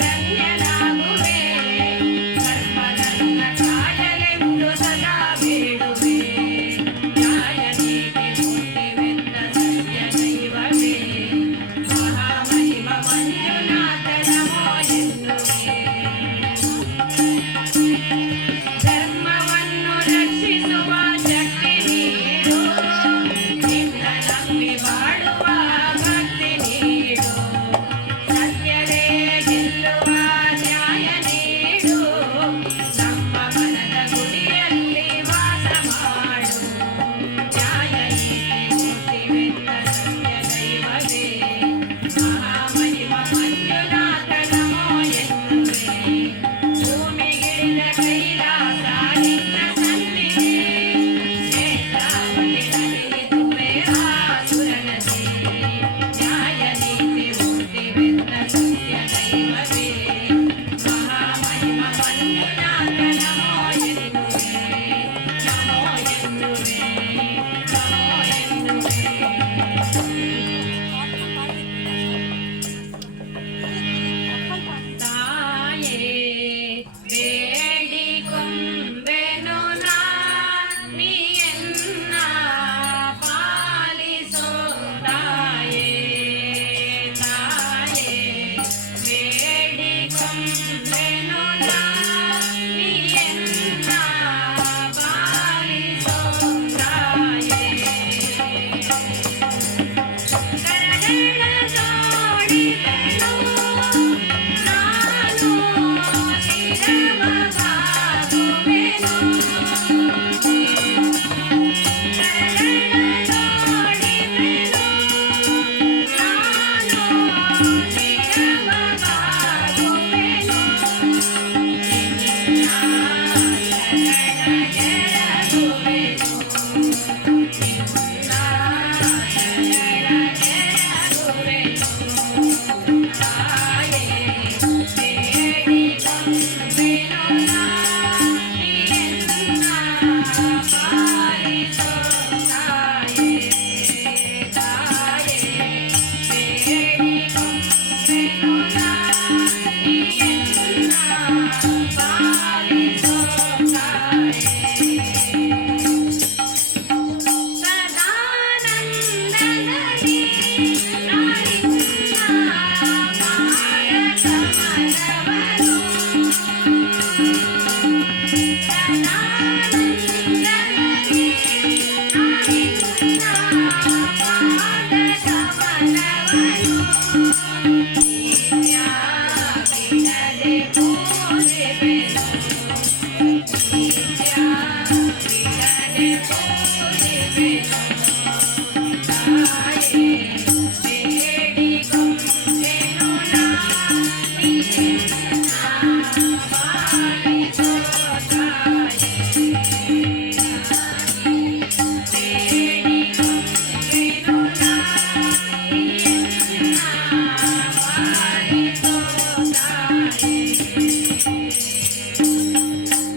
ಧನ್ಯನಾಗುವೆ ಧರ್ಮದ ಕಾಯಲೆಂದು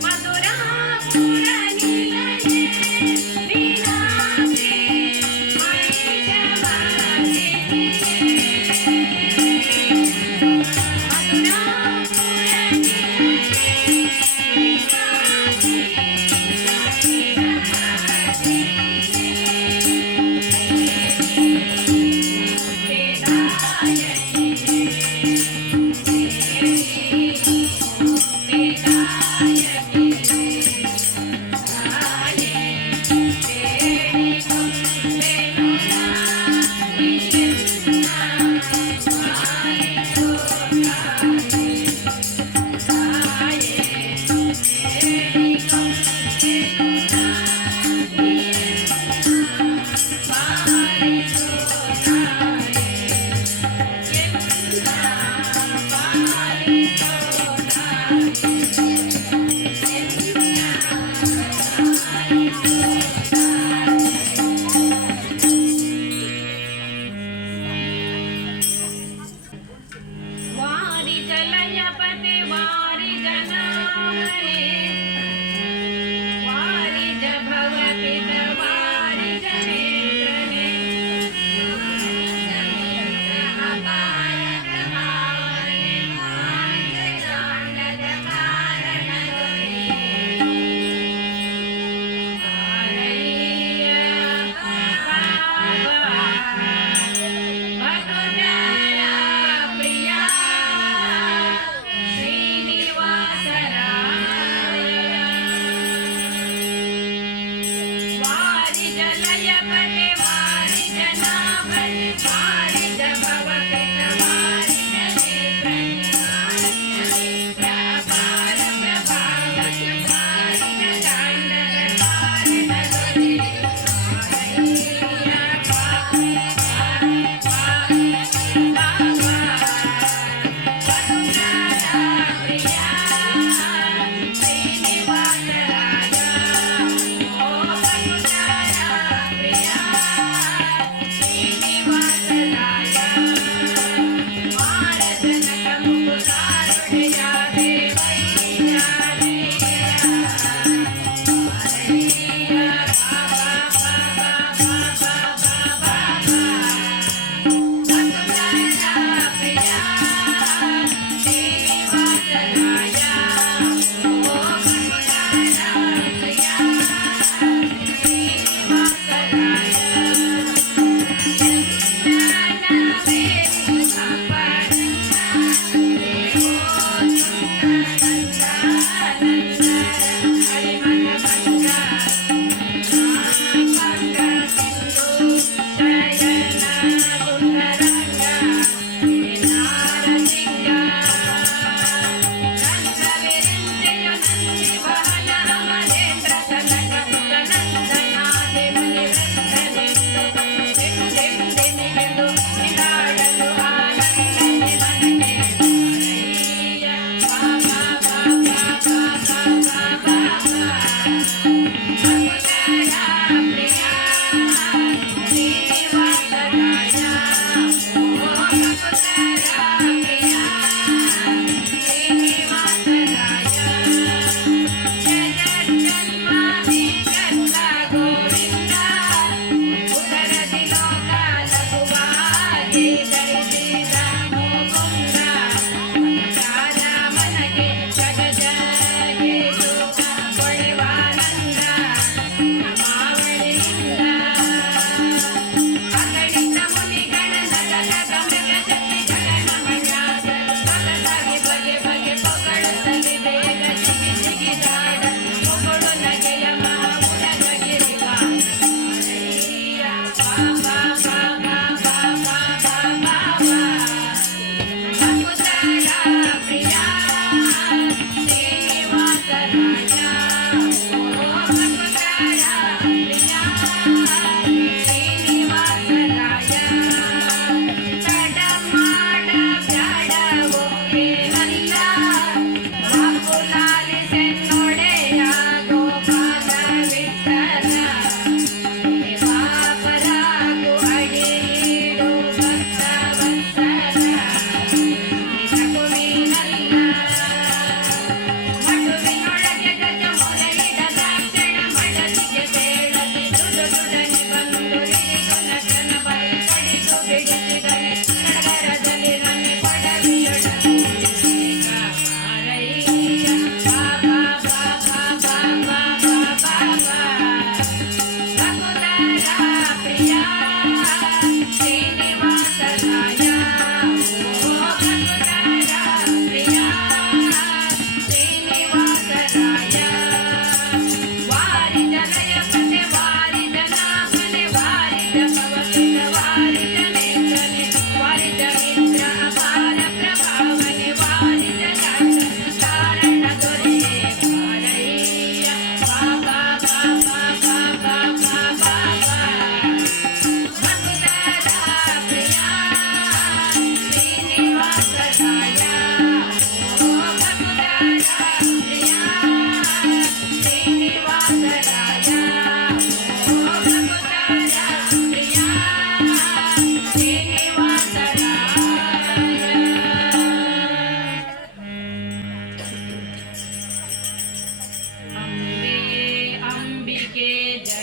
ಮಧುರಾಪುರ ನಿಲಯೇ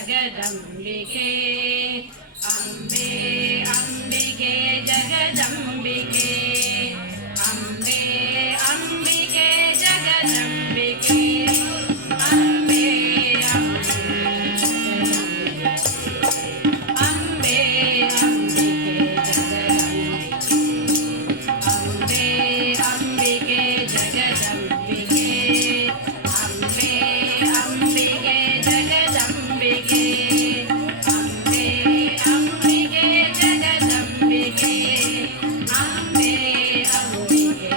ಜಗದಂಬಿಕೆ ಅಂಬೆ ಅಂಬಿಕೆ ಜಗದಂಬಿಕೆ ಅಂಬೆ ಅಂಬಿಕೆ ಜಗದಂಬಿಕೆ ಅಂಬೆ ಅಂಬೆ ಅಂಬಿಕೆ ಜಗದಂಬಿಕೆ ಅಂಬೆ ಅಂಬಿಕೆ ಜಗದಂಬಿಕೆ ಅಂಬೆ ಅಂಬಿಕೆ ಜಗದಂಬಿಕೆ ಅಂಬೆ ಅಂಬಿಕೆ ಜಗದಂಬಿಕೆ ಅಂಬೆ ಅಂಬಿಕೆ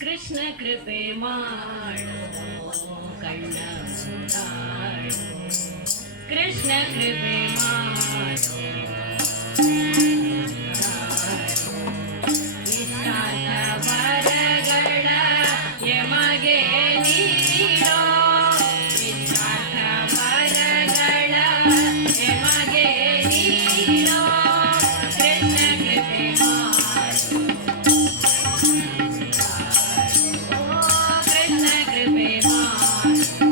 ಕೃಷ್ಣ ಕೃಪೆ ಮಾಡು ಕಣ್ಣ ಮುದ್ದಾಡು ಕೃಷ್ಣ ಕೃಪೆ ಮಾಡು ಇಷ್ಟಾರ್ಥ ವರಗಳ ಯಮಗೆ ನೀಡೋ ಇಷ್ಟಾರ್ಥ ವರಗಳ ಯಮಗೆ ನೀಡೋ ಕೃಷ್ಣ ಕೃಪೆ ಮಾಡು ಕೃಷ್ಣ ಕೃಪೆ ಮಾಡು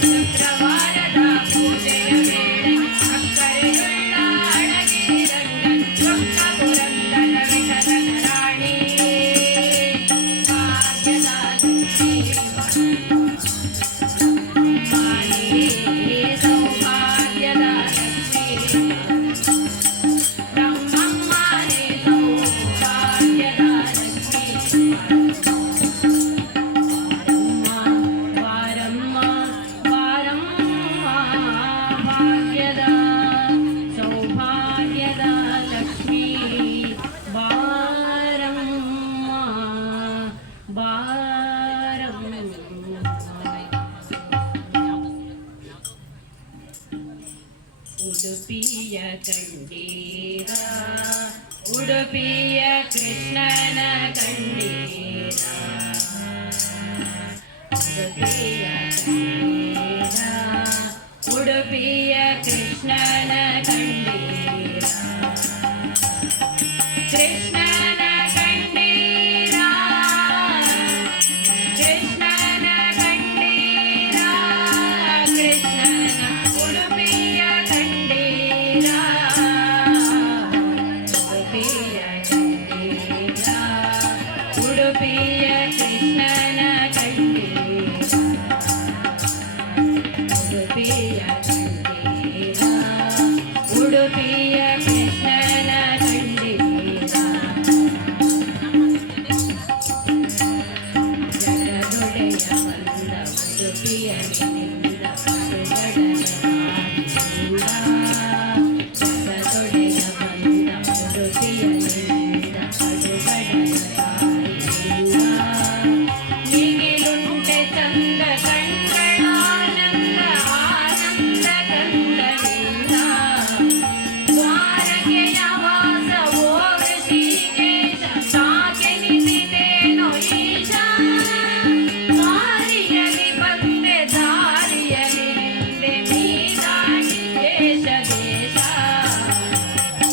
ಶುಕ್ರವಾರದ ಉಡುಪಿಯ ಕಂಡೀರ ಉಡುಪಿಯ ಕೃಷ್ಣನ ಕಂಡೀರ ಉಡುಪಿಯ ಕಂಡೀರ ಉಡುಪಿಯ ಕೃಷ್ಣನ ಕಂಡೀರ ಕೃಷ್ಣನ ಕಂಡೀರ ಕೃಷ್ಣನ ಕಂಡೀರ ಕೃಷ್ಣನ ಉಡುಪಿಯ ಕಂಡೀರ ಉಡುಪಿಯ ಕಂಡೀರ ಉಡುಪಿಯ ಕೃಷ್ಣನ ಕಂಡೀರ ಉಡುಪಿಯ ಕಂಡೀರ ಉಡುಪಿಯ ಕೃಷ್ಣನ ಕಂಡೀರ ಜಗದೊಡೆಯ ಬಂದ ಉಡುಪಿಯ ನಿನ್ನಿಂದ ಪಡುಗಡಲ ಬಾರಿಯಿಂದ ಜಗದೊಡೆಯ ಬಂದ ಉಡುಪಿಯ ನಿನ್ನಿಂದ ಪಡುಗಡಲ ಬಾರಿಯಿಂದ ನೀಗಿಲುಂಟೆ ಚಂದ ಕಣ್ಗಳಾನಂದ ಆನಂದ ಕಂದನಿಂದ ದ್ವಾರಕೆಯ ವಾಸವೋ ಋಷಿಕೇಶ ಸಾಕೆನಿಸಿದೇನೋ ಈಶ ದಾರಿಯಲಿ ಬಂದೆ ದಾರಿಯಲಿ ನಿಂದೆ ನೀರಾಗಿ ದೇಶ ದೇಶ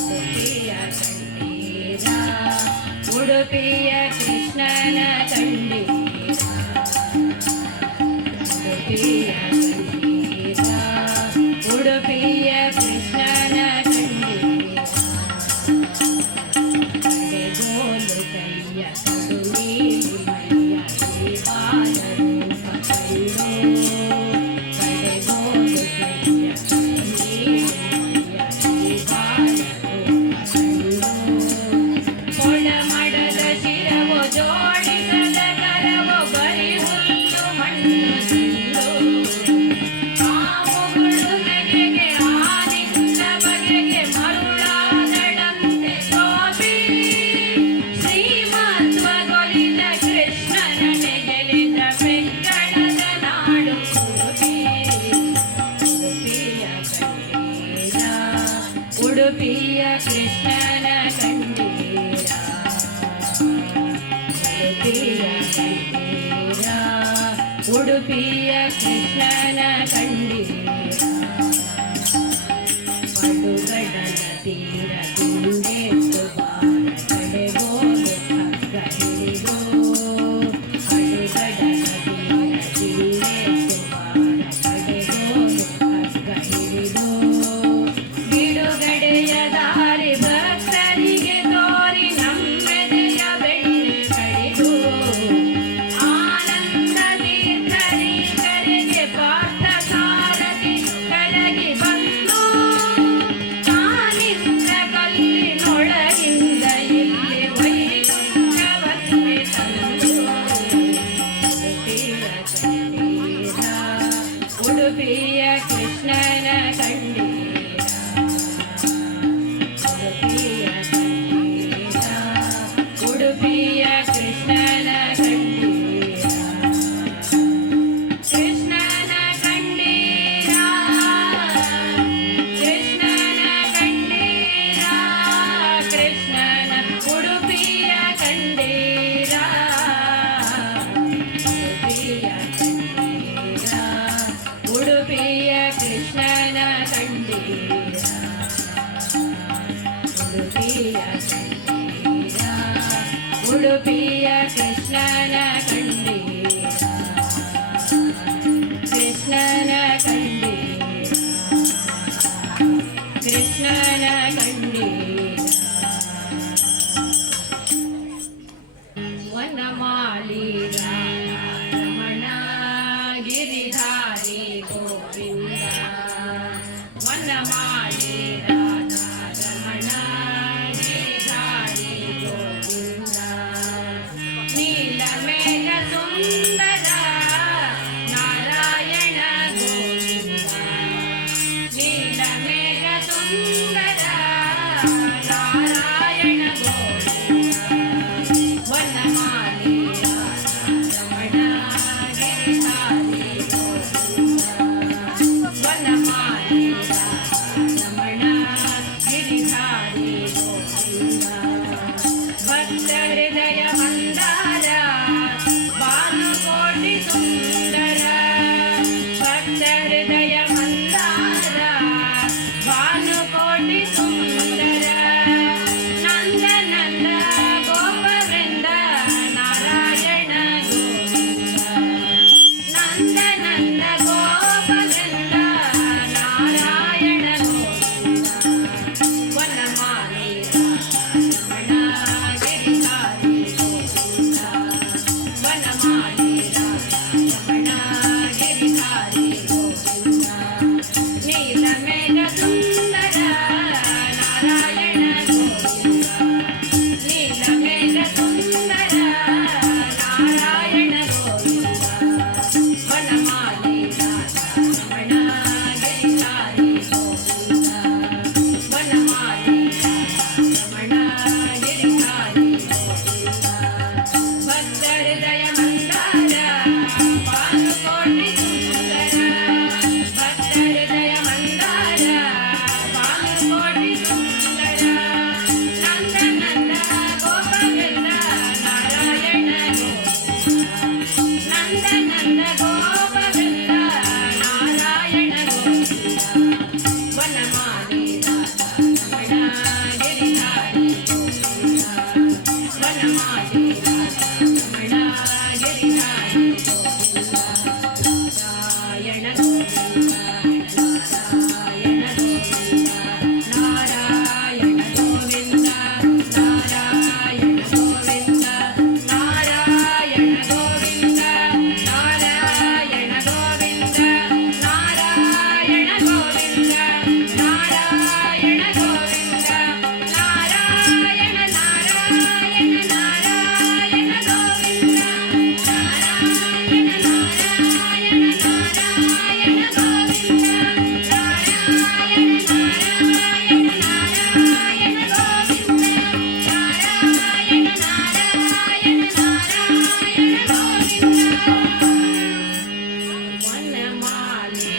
ಉಡುಪಿಯ ಕಂಡೀರ ಉಡುಪಿಯ ಕೃಷ್ಣನ ಕಂಡೀರ ಉಡುಪಿಯ ಕಂಡೀರ ಉಡುಪಿಯ ಕೃಷ್ಣನ ಕಂಡೀರ ಕಡೆಗೋಲು ಕೈಯ ಕಡು ನೀಲಿ ಮೈಯ ಈ ಬಾಲರೂಪ ಕಂಡು ಕಡೆಗೋಲು ಕೈಯ ಕಡು ನೀಲಿ ಮೈಯ ಈ ಬಾಲರೂಪ ಕಂಡು ಕೊಡಮಡದ ಶಿರವೋ ಜೋಡಿಸದ ಕರವೋ ಬರಿ ಹುಲ್ಲು ಮಣ್ಣು ಚೆಂಡು ಆ ಮುಗುಳು ನೆಗೆಗೆ ಆನಿಂದ ಬಗೆಗೆ ಮರುಳಾದಳಂತೆ ಗೋಪಿ ಶ್ರೀಮಧ್ವಗೊಲಿದ ಕೃಷ್ಣನನೆ ಗೆಲಿದ ಬೆಂಗಳದ ನಾಡು ಉಡುಪಿ ಉಡುಪಿಯ ಕಂಡೀರ ಉಡುಪಿಯ ಕೃಷ್ಣನ ಕಂಡೀರ ಉಡುಪಿಯ ಕಂಡೀರ ಉಡುಪಿಯ ಕೃಷ್ಣನ ಕಂಡೀರ ಪಡುಗಡಲ ತೀರ ದಿಂಡೆತ್ತು ಬಾರ ಕಡೆಗೋಲು ಹಗ್ಗ ಹಿಡಿದು ಪಡುಗಡಲ ತೀರ ದಿಂಡೆತ್ತು ಬಾರ ಕಡೆಗೋಲು ಹಗ್ಗ ಹಿಡಿದು ಬಿಡುಗಡೆಯ ದಾರಿ ಭಕ್ತರಿಗೆ ತೋರಿ ನಮ್ಮೆದೆಯ ಬೆಣ್ಣೆ ಕಡಿದು ಆನಂದ ತೀರ್ಥರಿಗೆ ಪಾರ್ಥ ಸಾರಥಿ ಕರಗಿ ಬಂದು ತಾನಿಂದ ಕಲ್ಲಿನೊಳಗಿಂದ ಇಲ್ಲಿ ವೈಕುಂಠವನ್ನೇ ತಂದು ಉಡುಪಿಯ ಕಂಡೀರ ಉಡುಪಿಯ ಕೃಷ್ಣನ ಕಂಡೀರ ಉಡುಪಿಯ ಕಂಡೀರ ಉಡುಪಿಯ ಕೃಷ್ಣನ ಕಂಡೀರ ಕೃಷ್ಣನ ಕಂಡೀರ ಕೃಷ್ಣನ ಕಂಡೀರ ಕೃಷ್ಣನ ಉಡುಪಿಯ ಕಂಡೀರ ಉಡುಪಿಯ ಕಂಡೀರ ಉಡುಪಿಯ ಕೃಷ್ಣನ ಕಂಡೀರ ಉಡುಪಿಯ ಕಂಡೀರ ಉಡುಪಿಯ ಕೃಷ್ಣನ ಕಂಡೀರ ಕೃಷ್ಣನ ಕಂಡೀರ ಕೃಷ್ಣನ ಕಂಡೀರ ವನಮಾಲಿ ರಮಣ ಗಿರಿಧಾರಿ ಗೋವಿಂದ ವನಮಾಲಿ ರಮಣ ಗಿರಿಧಾರಿ ಗೋವಿಂದ ನೀಲಮೇಘ ಸುಂದರ ನಾರಾಯಣ ಗೋವಿಂದ ನೀಲಮೇಘ ಸುಂದರ ನಾರಾಯಣ ಗೋವಿಂದ ವನಮಾಲಿ ರಮಣ ಗಿರಿಧಾರಿ ಗೋವಿಂದ ವನಮಾಲಿ ನೀಲಮೇಘ ಸುಂದರ ನಾರಾಯಣ ಗೋವಿಂದ ನೀಲಮೇಘ ಸುಂದರ ನಾರಾಯಣ ಗೋವಿಂದ ವನಮಾಲಿ ರಮಣ ಗಿರಿಧಾರಿ ಗೋವಿಂದ ವನಮಾಲಿ ರಮಣ ಗಿರಿಧಾರಿ ಗೋವಿಂದ ಭಕ್ತ ಹೃದಯ ಮಂದಾರ ಪಾಲುಕೋಟಿ ಸುಂದರ ಭಕ್ತ ಹೃದಯ ಮಂದಾರ ಪಾಲುಕೋಟಿ ಸುಂದರ ನಂದ ನಂದ ಗೋಪವೃಂದ ನಾರಾಯಣ ಗೋವಿಂದ ನಂದ ನಂದ ಗೋಪವೃಂದ ನಾರಾಯಣ ಗೋವಿಂದ ವನಮಾಲಿ ರಮಣ ಗಿರಿಧಾರಿ ಗೋವಿಂದ ವನಮಾಲಿ ರಮಣ ಗಿರಿಧಾರಿ ಗೋವಿಂದ ನಾರಾಯಣ ಗೋವಿಂದ ನಾರಾಯಣ ಗೋವಿಂದ ನಾರಾಯಣ ಗೋವಿಂದ ನಾರಾಯಣ ಗೋವಿಂದ ನಾರಾಯಣ ಗೋವಿಂದ ನಾರಾಯಣ ಗೋವಿಂದ ನಾರಾಯಣ ಗೋವಿಂದ ನಾರಾಯಣ ಗೋವಿಂದ ನಾರಾಯಣ ನಾರಾಯಣ ನಾರಾಯಣ ಗೋವಿಂದ ನಾರಾಯಣ ನಾರಾಯಣ ನಾರಾಯಣ ಗೋವಿಂದ ನಾರಾಯಣ ನಾರಾಯಣ ನಾರಾಯಣ ಗೋವಿಂದ ನಾರಾಯಣ ನಾರಾಯಣ ನಾರಾಯಣ ಗೋವಿಂದ ವನಮಾಲಿ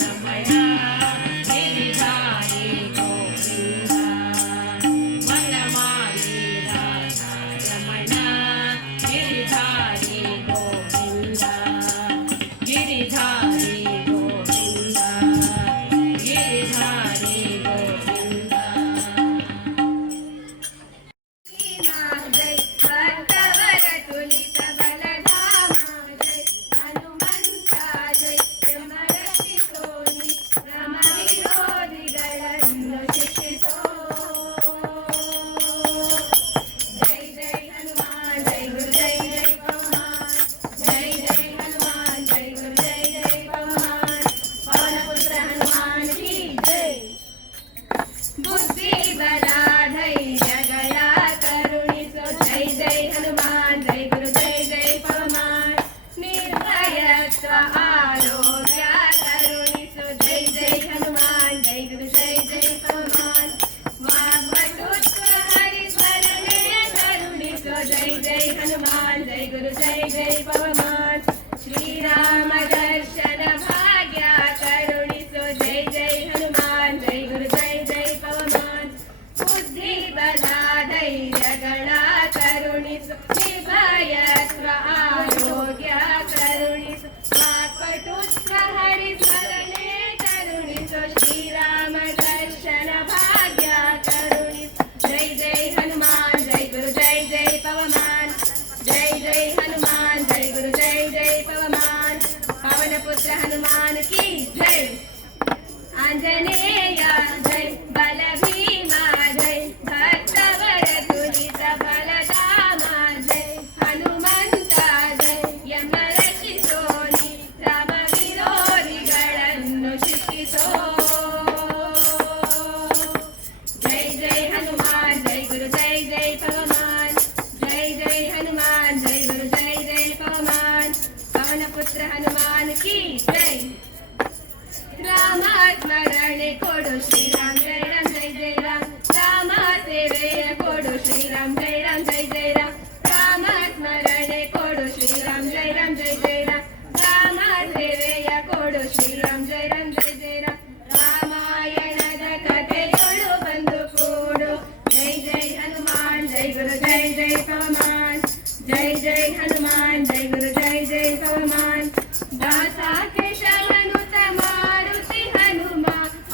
ರಮಣ ಗಿರಿಧಾರಿ ಗೋವಿಂದ ವನಮಾಲಿ ರಮಣ ಗಿರಿಧಾರಿ ಗೋವಿಂದ ಗಿರಿಧಾರಿ ಗೋವಿಂದ ಗಿರಿಧಾರಿ ಗೋವಿಂದ ಜೈ ಭಕ್ತವರ ತುಲಿತ ಬಲಧಾಮ ಜೈ ಹನುಮಂತ ಜೈ ಯಮರಕ್ಷಿಸೋನಿ ರಮ ವಿರೋಧಿಗಳನ್ನು ಶಿಕ್ಷಿಸೋ ಜೈ ಜೈ ಹನುಮಾನ್ ಜೈ ಗುರು ಜೈ ಜೈ ಪವಮಾನ್ ಜೈ ಜೈ ಹನುಮಾನ್ ಜೈ ಗುರು ಜೈ ಜೈ ಪವಮಾನ್ ಪವನ ಪುತ್ರ ಹನುಮಾನ್ ಕಿ ಜೈ ಬುದ್ಧಿ ಬಲ ಧೈರ್ಯಗಳ ಕರುಣಿಸೋ ಜೈ ಜೈ ಹನುಮಾನ್ ಜೈ ಗುರು ಜೈ ಜೈ ಪವಮಾನ್ ನಿರ್ಭಯತ್ವ ಆರೋಗ್ಯ ಕರುಣಿಸೋ ಜೈ ಜೈ ಹನುಮಾನ್ ಜೈ ಗುರು ಜೈ ಜೈ ಪವಮಾನ್ ವಾಗ್ವಟುತ್ವ ಹರಿಸ್ಮರಣೆ ಕರುಣಿಸೋ ಜೈ ಜೈ ಹನುಮಾನ್ ಜೈ ಗುರು ಜೈ ಜೈ ಪವಮಾನ್ ಶ್ರೀರಾಮ ದರ್ಶನ ಭಾಗ್ಯ ಕರುಣಿಸೋ ಜೈ ಜೈ ಹನುಮಾನ್ ಜೈ ಗುರು ಜೈ ಜೈ ಪವಮಾನ್ ಬುದ್ಧಿ ಬಲ ಧೈರ್ಯಗಳ ಕರುಣಿಸು ನಿರ್ಭಯತ್ವ ಆರೋಗ್ಯ ಕರುಣಿಸು ವಾಕ್ಪಟುತ್ವ ಹರಿಸ್ಮರಣೆ ಕರುಣಿಸು ಶ್ರೀರಾಮ ದರ್ಶನ ಭಾಗ್ಯ ಕರುಣಿಸು ಜೈ ಜೈ ಹನುಮಾನ್ ಜೈ ಗುರು ಜೈ ಜೈ ಪವಮಾನ್ ಜೈ ಜೈ ಹನುಮಾನ್ ಜೈ ಗುರು ಜೈ ಜೈ ಪವಮಾನ್ ಪವನ ಪುತ್ರ ಹನುಮಾನ್ ಕಿ ಜೈ ಆಂಜನೇಯ ಜೈ ಬಲ ಭೀಮ ಜೈ ಭಕ್ತವರ ತುಲಿತ ಬಲಧಾಮ ಜೈ ಹನುಮಂತ ಜೈ ಯಮ ರಕ್ಷಿಸೋನಿ ರಾಮ ವಿರೋಧಿಗಳನ್ನು ಶಿಕ್ಷಿಸೋ ಜೈ ಜೈ ಹನುಮಾನ್ ಜೈ ಗುರು ಜೈ ಜೈ ಪವಮಾನ್ ಜೈ ಜೈ ಹನುಮಾನ್ ಜೈ ಗುರು ಜೈ ಜೈ ಪವಮಾನ್ ಪವನ ಪುತ್ರ ಹನುಮಾನ್ ಕಿ ಜೈ ರಾಮ ಸ್ಮರಣೆ ಕೊಡು ಶ್ರೀರಾಮ್ ಜೈ ರಾಮ್ ಜೈ ಜೈ ರಾಮ್ ರಾಮ ಸೇವೆಯ ಕೊಡು ಶ್ರೀರಾಮ್ ಜೈ ರಾಮ್ ಜೈ ಜೈ ರಾಮ್ ರಾಮ ಸ್ಮರಣೆ ಕೊಡು ಶ್ರೀರಾಮ್ ಜೈ ರಾಮ್ ಜೈ ಜೈ ರಾಮ್ ರಾಮ ಸೇವೆಯ ಕೊಡು ಶ್ರೀರಾಮ್ ಜೈ ರಾಮ್ ಜೈ ಜೈ ರಾಮ್ ರಾಮಾಯಣದ ಕಥೆಗಳು ಬಂದು ಕೂಡು ಜೈ ಜೈ ಹನುಮಾನ್ ಜೈ ಗುರು ಜೈ ಜೈ ಪವಮಾನ್ ಜೈ ಜೈ ಹನುಮಾನ್ ಜೈ ಗುರು ಜೈ ಜೈ ಪವಮಾನ್ ದಾಸ ಕೇಶವನುತ ಮಾರುತಿ ಹನುಮ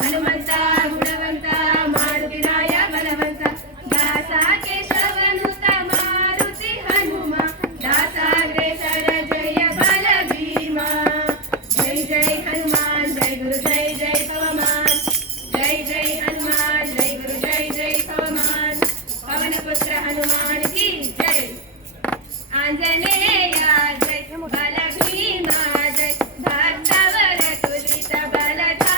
ಹನುಮಂತ ಗುಣವಂತ ಮಾರುತಿ ರಾಯ ಬಲವಂತ ದಾಸ ಕೇಶವನುತ ಮಾರುತಿ ಹನುಮ ದಾಸಾಗ್ರೇಸರ ಜಯ ಬಲ ಭೀಮ ಜೈ ಜೈ ಹನುಮಾನ್ ಜೈ ಗುರು ಜೈ ಜೈ ಪವಮಾನ್ ಜೈ ಜೈ ಹನುಮಾನ್ ಜೈ ಗುರು ಜೈ ಜೈ ಪವಮಾನ್ ಪವನ ಪುತ್ರ ಹನುಮಾನ್ ಕಿ ಜೈ ಆಂಜನೇಯ ಜೈ ಬಲ ಭೀಮ ಜೈ ಭಕ್ತವರ ತುಲಿತ ಬಲಧಾಮ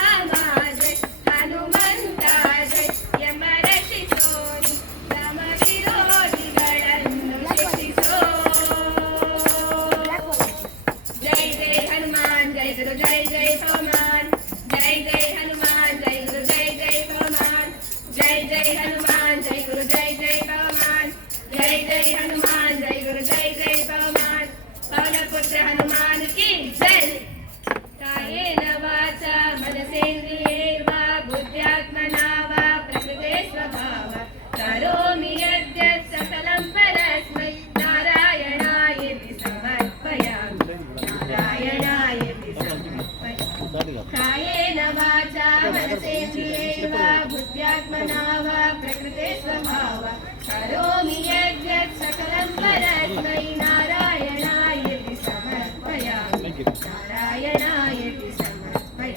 कायेन वाचा मनसेन्द्रियैर्वा बुद्ध्यात्मना वा प्रकृते स्वभाव करोमि यद्यत् सकलं परस्मै नारायणायेति समर्पयामि नारायणायेति समर्पयामि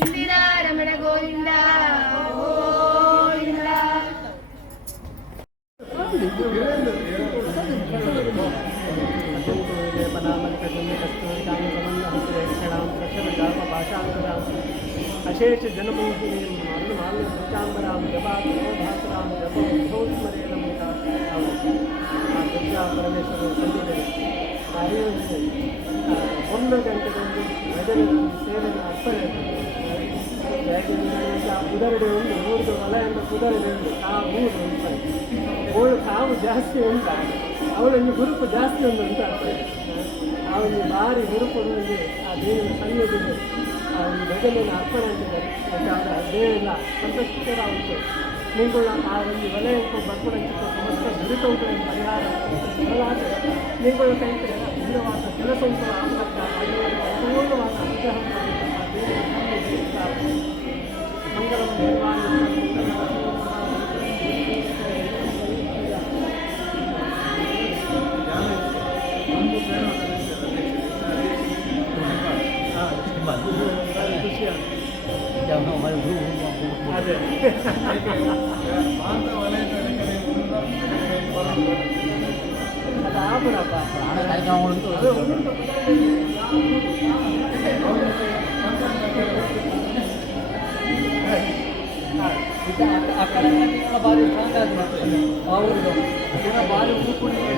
इंदिरारमण गोविन्द गोविन्द अशेष जनमूर्तिचांबरां जपाभासरां जपोस्मरेणं दुर्गा परमेश्वर संधिಯಲ್ಲಿ ಒಂದು ಗಂಟೆಗೊಂದು ಭಜನೆ ಸೇವೆನ ಅರ್ಪಣೆ ಕುದುರೆಡೆ ಒಂದು ಮೂರು ವಲಯದ ಕುದುರೆಡೆ ಉಂಟು ಮೂರು ರೂಪಾಯಿ ಮೂರು ಕಾವು ಜಾಸ್ತಿ ಉಂಟ ಅವಳೊಂದು ಹುರುಪು ಜಾಸ್ತಿ ಉಂಟು ಅರ್ಪಣೆ ಆ ಒಂದು ಭಾರಿ ಹುರುಪು ಆ ದೇವಿನ ಸನ್ನಿಧಿಗೆ ಆ ಒಂದು ಭಜನೆಯನ್ನು ಅರ್ಪಣೆ ಅಂತಿದ್ದಾರೆ ಅವರ ದೇವೆಲ್ಲ ಸಂತೋಷಕರ ಉಂಟು ನಿಂಗಳ ಆ ಒಂದು ವಲಯಕ್ಕೂ ಬರ್ಕೊಡಂತ ಸಮಸ್ತ ದುರಿತವುಗಳ ಪರಿಹಾರ ನಿಂಗಳ ಕೈಗೆ ಧೀರವಾದ ಕೆಲಸ ಉಂಟು ಸಂಪೂರ್ಣವಾದ ಅನುಗ್ರಹ ಮಂಗಳಂ ಅದೇ అక్కడ భారీ స్ట్రాంగ్ ఆ ఊరిలో భారీ ఊపుకుంటే